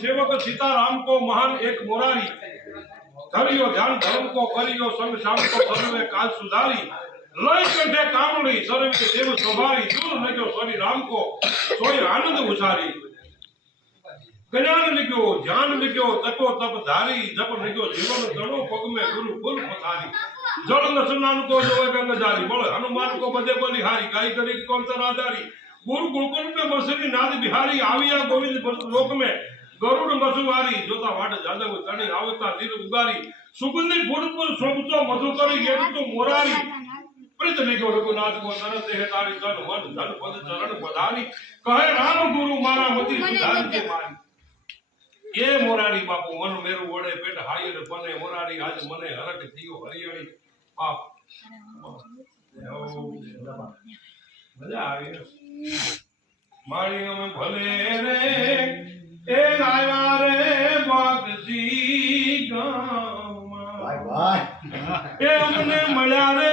सेवक सीताराम को महान एक मुरारी, धरियो ध्यान धर्म को करियो संग शाम को सर्वे काज सुधारी, लय कंठे कामड़ी सर्व के देव स्वभारी, दूर नग्यो सोनी राम को सोई आनंद उसारी, ज्ञान लिखो ध्यान लिखो तपो तप धारी, जप लिखो जीवन गणो पग में गुरु कुल पथारी, जल न स्नान को जो गंगा जारी, बल हनुमान को बदे बलिहारी, गाय करी कौन आधारी, गुरु गुरुकुल में बसरी नाद बिहारी, आविया गोविंद लोक में गरुड़ मसुवारी, जोता वाट जादव तणी आवता नीर उगारी, सुगंधि फूलपुर शोभतो मधुकरी गेरु तो मोरारी, प्रीत लिखो रघुनाथ को नर देह तारी, तन मन धन पद चरण पधारी, कहे राम गुरु मारा मति सुधारी के मारी। ये मोरारी बापू मन मेरु वड़े पेट हायर बने, मोरारी आज मने हरक दियो हरियणी बाप मजा आ गई। माड़ियों में भले रे ए आया रे बागसी गाँव ए हमने मजा रे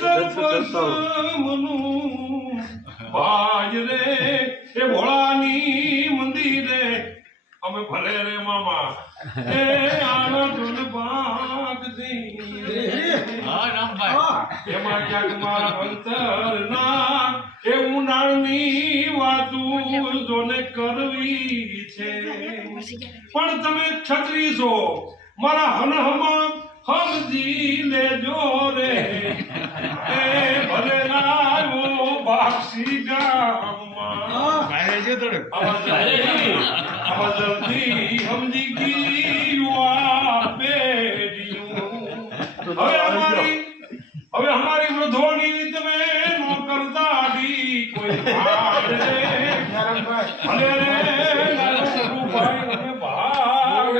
सरपंच मनु बाज रे ए भोळानी मंदिरे हमें भले रे मामा ए आना धुन बागसी हाँ राम भाई ए माया कुमार अंतर ना ए उनाळनी वातु जोने करवी छे पण તમે ક્ષત્રિય છો મારા હનહમાં હમજી લેજો રે એ ભલે લાવો બાક્ષી ગામમાં ભાઈ છે થોડું આવા જલ્દી હમજી ગીવા પેડિયું હવે અમારી વૃદ્ધોની તમે નોકર દાડી કોઈ ભાડ રે ભલે રે ભાઈ ભાગ